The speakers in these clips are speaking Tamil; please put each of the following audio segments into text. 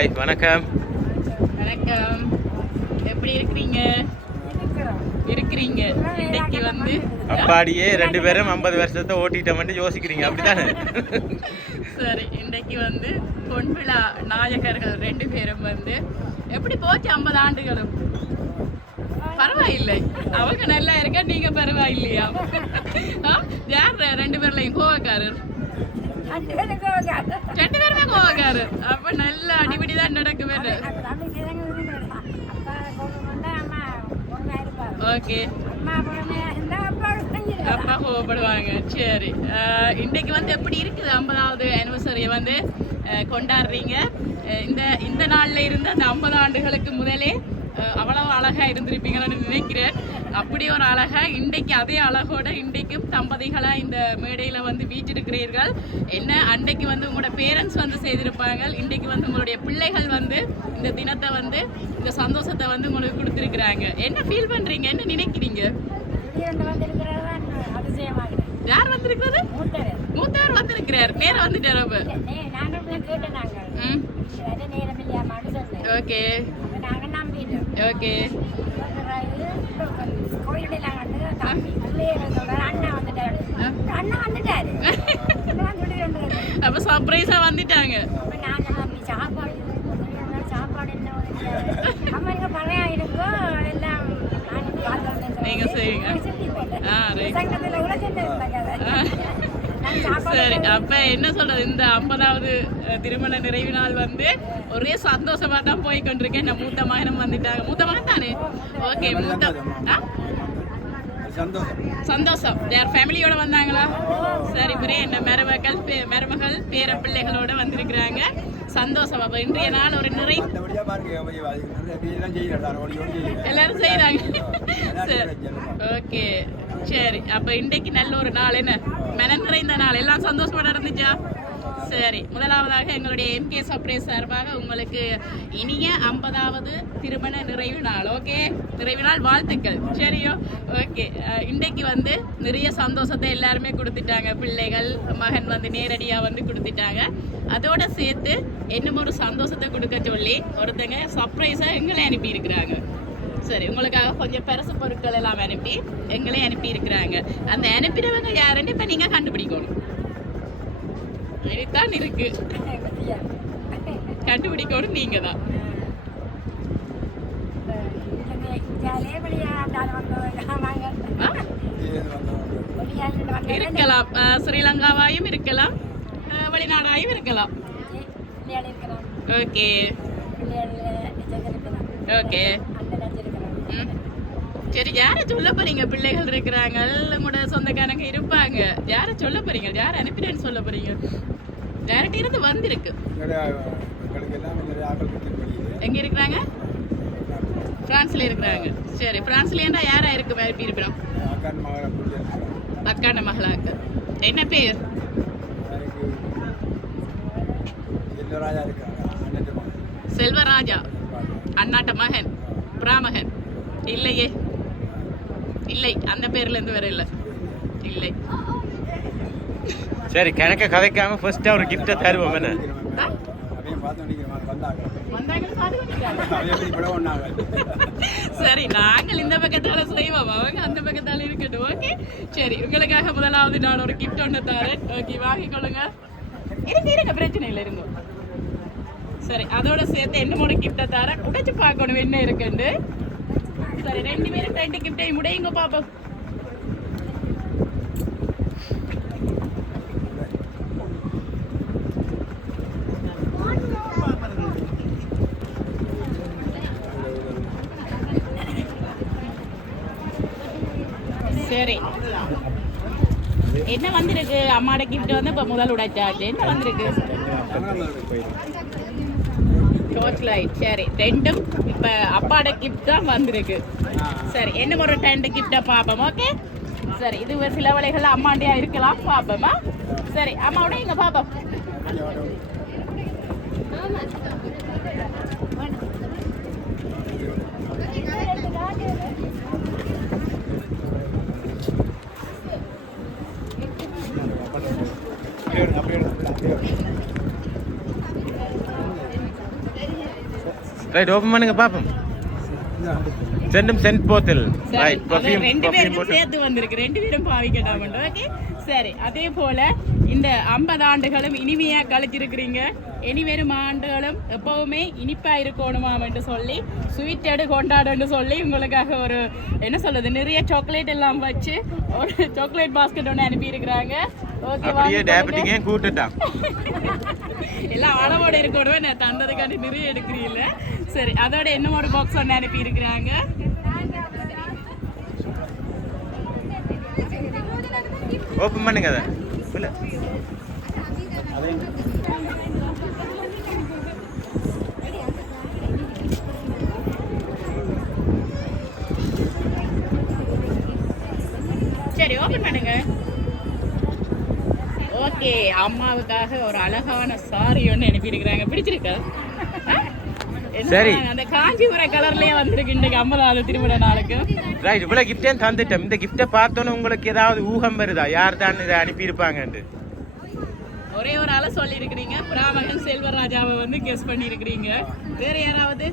ஹாய், வணக்கம். வணக்கம். எப்படி இருக்கிறீங்க? இன்னைக்கு வந்து அப்பாடியே 2 பேரும் 50 வருஷத்தை ஓட்டிட்டோம்னு யோசிக்கிறீங்க, அப்படித்தானே? சரி, இன்னைக்கு வந்து பொன்விழா நாயகர்கள் 2 பேரும் வந்து எப்படி போச்சு 50 ஆண்டுகளும்? பரவாயில்லை, அவங்க நல்லா இருக்க, நீங்க பரவாயில்லையா? யார் 2 பேர்லையும் கோவக்காரர்? 2 பேருமே கோவக்காரர். அப்ப நல்ல அடிபடிதான் நடக்குமே. ஓகே, அப்பா கோவப்படுவாங்க. சரி, இன்னைக்கு வந்து எப்படி இருக்குது 50வது ஆனிவர்சரியை வந்து கொண்டாடுறீங்க? இந்த நாள்ல இருந்து அந்த 50 ஆண்டுகளுக்கு முதலே அவ்வளவு அழகா இருந்திருப்பீங்கன்னு நினைக்கிறேன். அப்படி ஒரு அழகா இன்றைக்கு அதே அழகோட இன்றைக்கும் தம்பதிகளா இந்த மேடையில வந்து வீற்றிருக்கிறீர்கள். என்ன அன்றைக்கு வந்து உங்களோட பேரண்ட்ஸ் வந்து செய்திருப்பாங்க, இன்றைக்கு வந்து உங்களுடைய பிள்ளைகள் வந்து இந்த தினத்தை வந்து இந்த சந்தோஷத்தை வந்து உங்களுக்கு கொடுத்துருக்குறாங்க. என்ன ஃபீல் பண்றீங்க, என்ன நினைக்கிறீங்க? யார் வந்திருக்கிறது? மூத்தவர் வந்திருக்கிறார். நேரம் வந்துட்டார். Okay okay. அப்ப சர்ப்ரைஸா வந்துட்டாங்க. நீங்க செய்யுங்க. சரி, அப்ப என்ன சொல்றது, இந்த 50வது திருமண நிறைவு நாள் வந்து ஒரே சந்தோஷமா தான் போய் கொண்டிருக்கேன். நான் மூத்த மகனும் வந்துட்டாங்க. மூத்த மகன் தானே? ஓகே, சந்தோஷம். யார் ஃபேமிலியோட வந்தாங்களா? சரி, என்ன மருமகள் பேர பிள்ளைகளோட வந்திருக்கிறாங்க. சந்தோஷம். அப்ப இன்றைய நாள் ஒரு எல்லாரும் செய்யறாங்க. சரி, ஓகே. சரி, அப்ப இன்றைக்கு நல்ல ஒரு நாள், என்ன மனம் நிறைந்த நாள், எல்லாம் சந்தோஷமா நடந்துச்சா? சரி, முதலாவதாக எங்களுடைய எம்கே சர்ப்ரைஸ் சார்பாக உங்களுக்கு இனிய 50வது திருமண நிறைவு நாள். ஓகே, நிறைவு நாள் வாழ்த்துக்கள். சரியோ? ஓகே. இன்றைக்கு வந்து நிறைய சந்தோஷத்தை எல்லாருமே கொடுத்துட்டாங்க. பிள்ளைகள், மகன் வந்து நேரடியாக வந்து கொடுத்துட்டாங்க. அதோட சேர்த்து இன்னும் ஒரு சந்தோஷத்தை கொடுக்க சொல்லி ஒருத்தங்க சர்ப்ரைஸாக எங்களை அனுப்பியிருக்கிறாங்க. சரி, உங்களுக்காக கொஞ்சம் பரிசு பொருட்கள் எல்லாம் அனுப்பி எங்களே அனுப்பி இருக்கிறாங்க. அந்த அனுப்பினவங்க யாருன்னு இப்ப நீங்க கண்டுபிடிக்கணும். இதுதான் இருக்கு, கண்டுபிடிக்கணும் நீங்க தான். இருக்கலாம், ஸ்ரீலங்காவாயும் இருக்கலாம், வெளிநாடாயும் இருக்கலாம். Okay okay. சரி, யாரை சொல்ல போறீங்க? பிள்ளைகள் இருக்கிறாங்க, உங்களோட சொந்தக்காரங்க இருப்பாங்க. யாரை சொல்ல போறீங்க? யாரை அனுப்பினேன்னு சொல்ல போறீங்க? டேரக்ட் இருந்து வந்திருக்கு. எங்க இருக்கிறாங்க? பிரான்ஸ்ல இருக்கிறாங்க. சரி, பிரான்ஸ்ல இருந்தா யாரா இருக்கு அனுப்பி இருக்கிறோம்? அக்காண்ட மகளாக்கு. என்ன பேர்? செல்வராஜா. அண்ணாட்ட மகன், பிராமகன் இல்லையே? இல்லை, அந்த பேர்ல இருந்து வேற இல்லை. இல்லை. சரி, கணக்க கதைக்காம ஃபர்ஸ்டா ஒரு கிஃப்ட் தருவோம். என்ன சரி, நாங்கள் இந்த பக்கத்தால செய்வோம், அவங்க அந்த பக்கத்தால இருக்கட்டும். ஓகே, சரி, உங்களுக்காக முதலாவது நான் ஒரு கிஃப்ட் ஒன்று தரேன். ஓகே, வாங்கிக்கொள்ளுங்க. இருங்க, பிரச்சனை இல்லை, இருங்க. சரி, அதோட சேர்த்து என்ன ஒரு கிஃப்டை தரேன். உடைச்சு பார்க்கணும் என்ன இருக்குன்னு. சரி, 2 பேரும் 2 கிஃப்டையும் முடையுங்க பாப்போம். சரி, என்ன வந்திருக்கு? அம்மாட கிஃப்ட் வந்து இப்போ முதல் உடைச்சாச்சு. என்ன வந்திருக்கு? Torch light. சரி, 2ம் இப்போ அப்பாட கிஃப்ட் தான் வந்திருக்கு. சரி, என்ன ஒரு 2 கிஃப்டை பார்ப்போம். ஓகே, சரி, இது சில வேலைகள் அம்மாண்டியா இருக்கலாம், பார்ப்போமா? சரி, அம்மாவோட இங்கே பார்ப்போம். ரைட் ஓபன் பண்ணுங்க பாப்போம். சென்ட் போத்தல் சரி, ரைட் அது பர்ஃபியூம் ரெண்டு பர்ஃபியூம் பேருக்கும் போட்டு சேர்த்து வந்திருக்கு, ரெண்டு பேரும் பாவிக்கட்டாம. ஓகே சரி, அதே போல இந்த 50 ஆண்டுகளும் இனிமையா கழிச்சிருக்கிறீங்க. இனிவரும் ஆண்டுகளும் எப்பவுமே இனிப்பா இருக்கணுமான்னு சொல்லி ஸ்வீட் கொண்டாடுன்னு சொல்லி உங்களுக்காக ஒரு என்ன சொல்றது நிறைய சாக்லேட் எல்லாம் வச்சு ஒரு சாக்லேட் பாஸ்கெட் ஒன்று அனுப்பி இருக்கிறாங்க. அப்படியே டயபெட்டிக்கே கூட்டுட்டான். எல்லாம் அளவோட இருக்கணும், நான் தந்ததுக்காண்டி நிறைய எடுக்கிறீங்கள. சரி, அதோட இன்னும் ஒரு பாக்ஸ் ஒன்று அனுப்பி இருக்கிறாங்க. ஓபன் பண்ணுங்க அதை. இல்ல சரி ஓபன் பண்ணுங்க. ஓகே, அம்மாவுக்காக ஒரு அழகான சாரி ஒன்று அனுப்பியிருக்கிறாங்க. பிடிச்சிருக்கா? சரி. அந்த காஞ்சிபுரம் கலர்லயே வந்திருக்கு இன்னைக்கு 50வது திருமண நாளுக்கு. ரைட், இவ்வளவு கிஃப்டே தந்துட்டோம். இந்த கிஃப்டை பார்த்தோன்னு உங்களுக்கு ஏதாவது ஊகம் வருதா யார் தான் இதை அனுப்பியிருப்பாங்கன்னு? ஒரே ஒரு ஆளை சொல்லி இருக்கிறீங்க, பிராமகன் செல்வராஜாவை வந்து கெஸ் பண்ணி இருக்கிறீங்க. வேற யாராவது?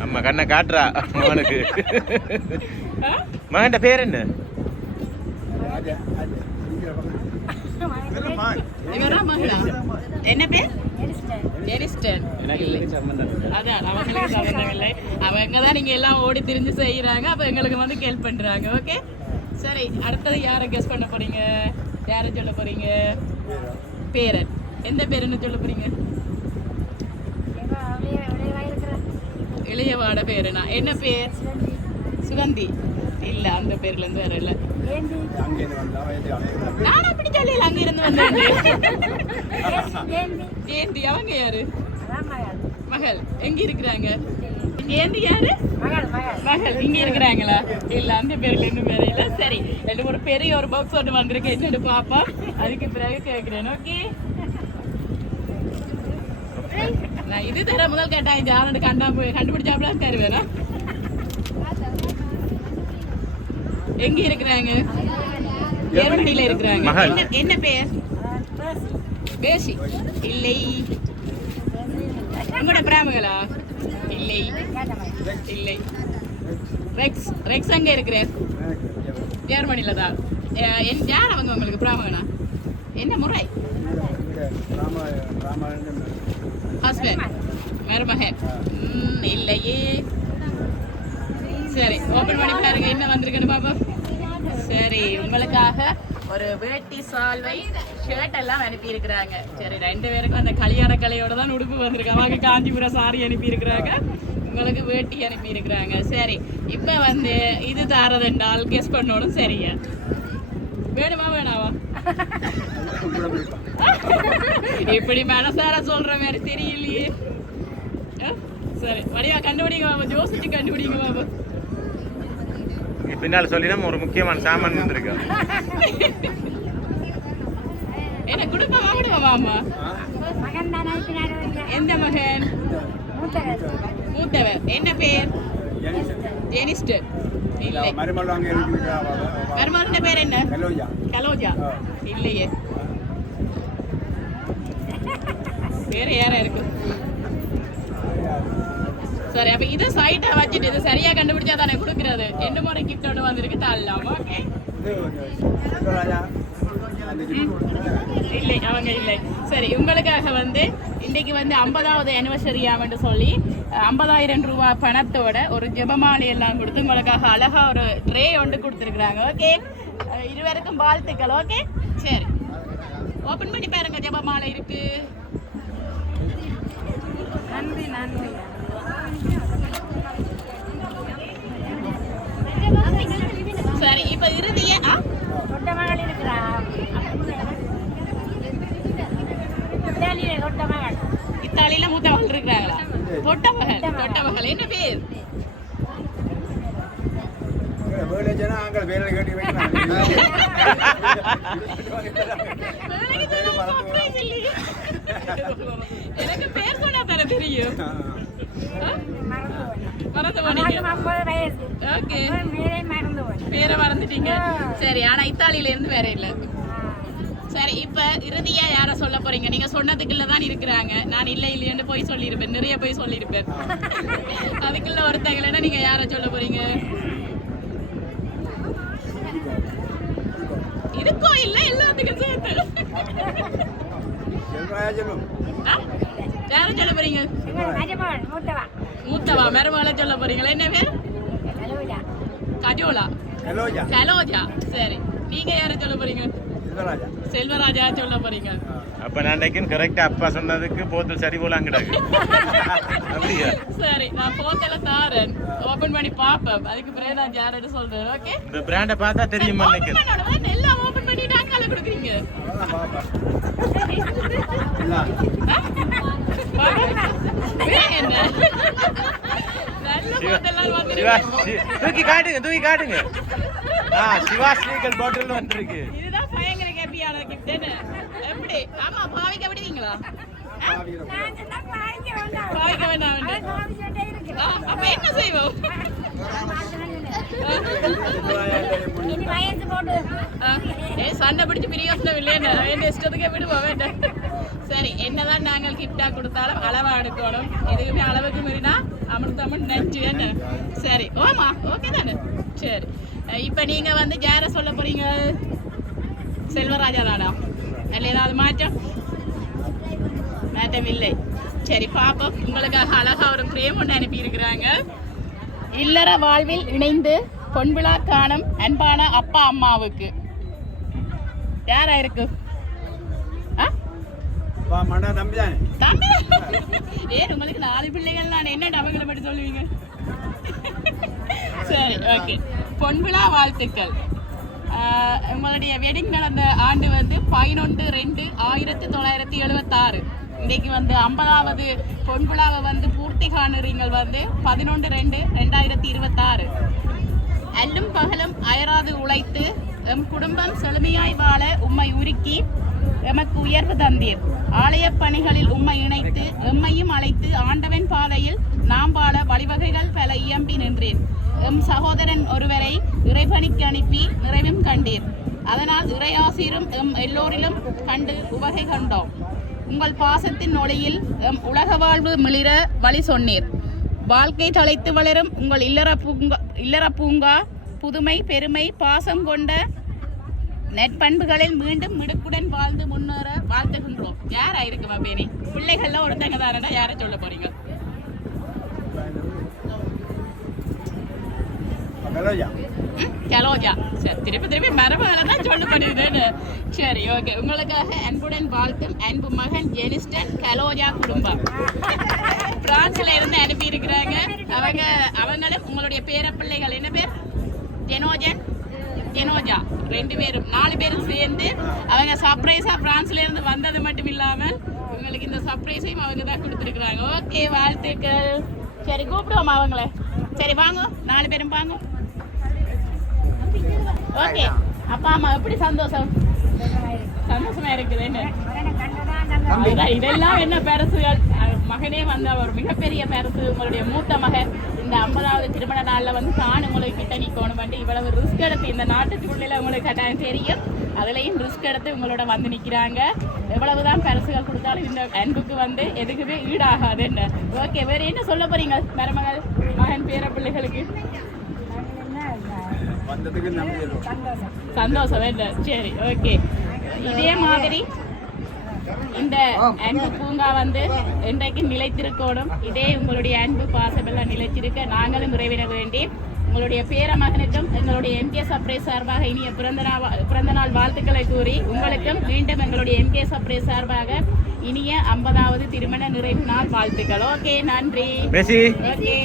நம்ம கண்ணை காட்டுறா மகனுக்கு. மகன்ட பேர் என்ன? இவரா மகளா? என்ன பேர்? ஜெனிஸ்டன். அதான் அவங்களுக்கு சம்பந்தம் இல்லை. அவங்க தான் நீங்க எல்லாம் ஓடி திரிஞ்சு செய்யறாங்க, அப்ப எங்களுக்கு வந்து ஹெல்ப் பண்றாங்க. ஓகே சரி, அடுத்தது யாரை கெஸ் பண்ண போறீங்க? யாரை சொல்ல போறீங்க? பேரன். எந்த பேருன்னு சொல்ல போறீங்க? இளையவாட பேருனா என்ன பேர்? சுகந்தி. இல்ல, அந்த பேர்ல இருந்து வேற இல்ல. நான் அப்படி சொல்லல, அங்க இருந்து வந்தேன். ஜெயந்தி. அவங்க யாரு? மகள். எங்க இருக்கிறாங்க? ஜெயந்தி யாரு? மகள். இங்க இருக்கிறாங்களா? இல்ல, அந்த பேர்ல இன்னும் வேற இல்ல. சரி, ரெண்டு ஒரு பெரிய ஒரு பாக்ஸ் ஒன்று வந்திருக்கு, என்னோட பாப்பா. அதுக்கு பிறகு கேட்கிறேன். ஓகே, நான் இது தர முதல் கேட்டேன், யாரோட கண்டுபிடிச்சாப்ல தருவேனா? எங்க இருக்கிறாங்க? ஜெர்மனில இருக்கிறாங்க. என்ன பேர்? பேசி. இல்லை. உங்களோட பிராமகளா? இல்லை இல்லை. ரெக்ஸ். ரெக்ஸ் அங்க இருக்கிறேன், ஜெர்மனில தான். யார் அவங்க உங்களுக்கு பிராமகனா? என்ன முறை? ஹஸ்பண்ட், மருமகன். இல்லையே. சரி, ஓபன் பண்ணி பாருங்க என்ன வந்திருக்குன்னு பாப்பா. சரி, உங்களுக்காக ஒரு வேட்டி, சால்வை, ஷர்ட் எல்லாம் அனுப்பி இருக்கிறாங்க. சரி, ரெண்டு பேருக்கும் அந்த கல்யாண கலையோட தான் உடுப்பு வந்திருக்கு. அவங்க காஞ்சிபுரம் சாரி அனுப்பி இருக்கிறாங்க, உங்களுக்கு வேட்டி அனுப்பி இருக்கிறாங்க. சரி, இப்ப வந்து இது தாரதென்றால் கெஸ் பண்ணணும். சரியா? வேணுமா வேணாவா? இப்படி மனசார சொல்ற மாதிரி தெரியலையே. சரி, வடிவா கண்டுபிடிங்க பாபா, யோசிச்சு கண்டுபிடிங்க பாபா. பின்னால் சொல்லினா ஒரு முக்கியமான சாமான் வந்திருக்கு. என்ன குடும்பமா விடுவாமா? எந்த மகன்? மூத்தவர். என்ன பேர்? ஜெனிஸ்டன். இல்லை. மருமகன் பேர் என்ன? கலோஜா. இல்லையே. வேற யாரா இருக்கு? சரி, அப்ப இதை சைட்டா வச்சுட்டு இது சரியா கண்டுபிடிச்சா தானே கொடுக்கறது. ரெண்டு முறை கிஃப்ட் ஒன்று வந்திருக்கு, தரலாமா? ஓகே. இல்லை, அவங்க இல்லை. சரி, உங்களுக்காக வந்து இன்னைக்கு வந்து 50வது ஆனிவர்சரியாமன்னு சொல்லி 50,000 ரூபாய் பணத்தோட ஒரு ஜெபமாலை எல்லாம் கொடுத்து உங்களுக்காக அழகா ஒரு ட்ரே ஒன்று கொடுத்துருக்குறாங்க. ஓகே, இருவருக்கும் வாழ்த்துக்கள். ஓகே சரி, ஓபன் பண்ணி பாருங்க, ஜெபமாலை இருக்கு. நன்றி நன்றி. சரி, இப்ப இறுதியா இத்தாலியில மூத்த மகள் இருக்கிறாங்களா? தொட்ட மகள். என்ன பேர்? எனக்கு பேர் சொன்னா தானே தெரியும். மறந்து போனீங்க. ஓகே, பேரை மறந்துட்டீங்க. சரி, ஆனா இத்தாலியில இருந்து வேற இல்ல. சரி, இப்ப இறுதியா யார சொல்ல போறீங்க? நீங்க சொன்னதுக்குள்ள தான் இருக்கிறாங்க. நான் இல்ல இல்லைன்னு போய் சொல்லியிருப்பேன், நிறைய போய் சொல்லியிருப்பேன். அதுக்குள்ள ஒருத்தங்களா நீங்க யார சொல்ல போறீங்க? இருக்கோ இல்ல எல்லாத்துக்கும் சேர்த்து ஆ? யார சொல்ல போறீங்க? மூத்தவா மருமகளை சொல்ல போறீங்களா? என்ன பேர்? கஜோலா, கலோஜா. சரி, நீங்க யார சொல்ல போறீங்க? செல்வராஜா சொல்ல போறீங்க. அப்ப நான் நினைக்கிறேன் கரெக்டா அப்பா சொன்னதுக்கு போத்தல் சரி போலாங்கிடாங்க. அப்படியா? சரி, நான் போத்தல தாரேன், ஓபன் பண்ணி பாப்பேன். அதுக்கு பிறகு நான் யாரோட சொல்றேன். ஓகே, இந்த பிராண்ட பார்த்தா தெரியுமா நினைக்கிறேன். எல்லாம் ஓபன் பண்ணிட்டாங்க. அல கொடுக்குறீங்க. என்ன நல்ல போத்தெல்லாம் வந்துருக்கு. தூக்கி காட்டுங்க. சிவா ஸ்ரீகல் பாட்டில் வந்திருக்கு. இதுதான் பயங்கர ஹேப்பியான கிஃப்ட். என்ன எப்படி? ஆமா, பாவிக்க விடுவீங்களா? பாவிக்க வேண்டாம். அப்ப என்ன செய்வோம்? சண்டை பிடிச்சு பிரியோசனம் இல்லையா? இஷ்டத்துக்கே விடுவோம் வேண்டாம். சரி, என்னதான் நாங்கள் கிஃப்டா கொடுத்தாலும் அளவா எடுக்கணும். எதுவுமே அளவுக்கு மீறினா அமிர்தமன் நஞ்சு. என்ன சரி, ஓமா ஓகே தானே? சரி, இப்ப நீங்க வந்து யார சொல்ல போறீங்க? செல்வராஜா தானா? இல்ல ஏதாவது மாற்றம் இல்லை. சரி, பாப்போம். உங்களுக்காக அழகா ஒரு பிரேம் ஒன்று அனுப்பி இருக்கிறாங்க. இல்லற வாழ்வில் இணைந்து பொன்விழா காணும் அன்பான அப்பா அம்மாவுக்கு. யாரா இருக்கு? தம்பி. ஏன் உங்களுக்கு 4 பிள்ளைகள், நான் என்ன அவங்களை மட்டும் சொல்லுவீங்க? சரி, ஓகே. பொன்விழா வாழ்த்துக்கள். உங்களுடைய வெட்டிங் நடந்த ஆண்டு வந்து 11/2/1976. இன்றைக்கு வந்து 50வது பொன்விழாவை வந்து பூர்த்தி காணுறீங்கள் வந்து 11/2/2026. அல்லும் பகலும் அயராது உழைத்து எம் குடும்பம் செழுமையாய் வாழ உம்மை உருக்கி எமக்கு உயர்வு தந்தீர். ஆலய பணிகளில் உம்மை இணைத்து எம்மையும் அழைத்து ஆண்டவன் பாதையில் நாம் வாழ வழிவகைகள் பல இயம்பி நின்றீர். எம் சகோதரன் ஒருவரை இறைபணிக்கு அனுப்பி நிறைவும் கண்டீர். அதனால் இறையாசிரும் எம் எல்லோரிலும் கண்டு உவகை கண்டோம். உங்கள் பாசத்தின் ஒளியில் எம் உலக வாழ்வு மிளிர வழி சொன்னீர். வாழ்க்கை தலைத்து வளரும் உங்கள் இல்லற பூங்கா புதுமை பெருமை பாசம் கொண்ட நெற்பண்புகளில் மீண்டும் மிடுக்குடன் வாழ்ந்து முன்னேற வாழ்த்துகின்றோம். யாரா இருக்குமா பேணி? பிள்ளைகள்லாம் ஒருத்தங்க தானடா. யாரை சொல்ல போறீங்க? கலோஜா. சரி, திருப்பி மரபுகளை தான் சொல்ல முடியுதுன்னு. சரி, ஓகே. உங்களுக்காக அன்புடன் வாழ்த்தும் அன்பு மகன் ஜெனிஸ்டன் கலோஜா குடும்பம். பிரான்ஸ்ல இருந்து அனுப்பி இருக்கிறாங்க. அவங்களும் உங்களுடைய பேர பிள்ளைகள். என்ன பேர்? ஜெனோஜா. 2 பேரும் 4 பேரும் சேர்ந்து அவங்க சர்ப்ரைஸா பிரான்ஸ்ல இருந்து வந்தது மட்டும் இல்லாமல் உங்களுக்கு இந்த சர்ப்ரைஸையும் அவங்க தான் கொடுத்துருக்குறாங்க. ஓகே, வாழ்த்துக்கள். சரி, கூப்பிடுவோம் அவங்கள. சரி, வாங்க 4 பேரும் வாங்க. ஓகே, அப்பா அம்மா எப்படி சந்தோஷமா இருக்குது? என்ன இதெல்லாம் என்ன பரிசுகள்? மகனே வந்து ஒரு மிகப்பெரிய பரிசு. உங்களுடைய மூத்த மகன் இந்த 50வது திருமண நாள்ல வந்து தான் உங்களுக்கு கிட்ட நிக்கணும் வந்து இவ்வளவு ரிஸ்க் எடுத்து இந்த நாட்டுக்குள்ள உங்களுக்கு கட்டாயம் தெரியும். அதுலயும் ரிஸ்க் எடுத்து உங்களோட வந்து நிக்கிறாங்க. எவ்வளவுதான் பரிசுகள் கொடுத்தாலும் இந்த அன்புக்கு வந்து எதுக்குமே ஈடாகாது. என்ன ஓகே, வேற என்ன சொல்ல போறீங்க மருமகள் மகன் பேர பிள்ளைகளுக்கு? சந்தோஷம் வேண்டாம். சரி, ஓகே. இதே மாதிரி இந்த அன்பு பூங்கா வந்து இன்றைக்கு நிலைத்திருக்கணும். இதே உங்களுடைய அன்பு பாசமெல்லாம் நிலைத்திருக்க நாங்களும் நிறைவேற வேண்டி உங்களுடைய பேர மகனுக்கும் எங்களுடைய எம்கே சர்ப்ரைஸ் சார்பாக இனிய பிறந்த நாள் வாழ்த்துக்களை கூறி உங்களுக்கும் மீண்டும் எங்களுடைய எம்கே சர்ப்ரைஸ் சார்பாக இனிய 50வது திருமண நிறைவு நாள் வாழ்த்துக்கள். ஓகே, நன்றி. ஓகே.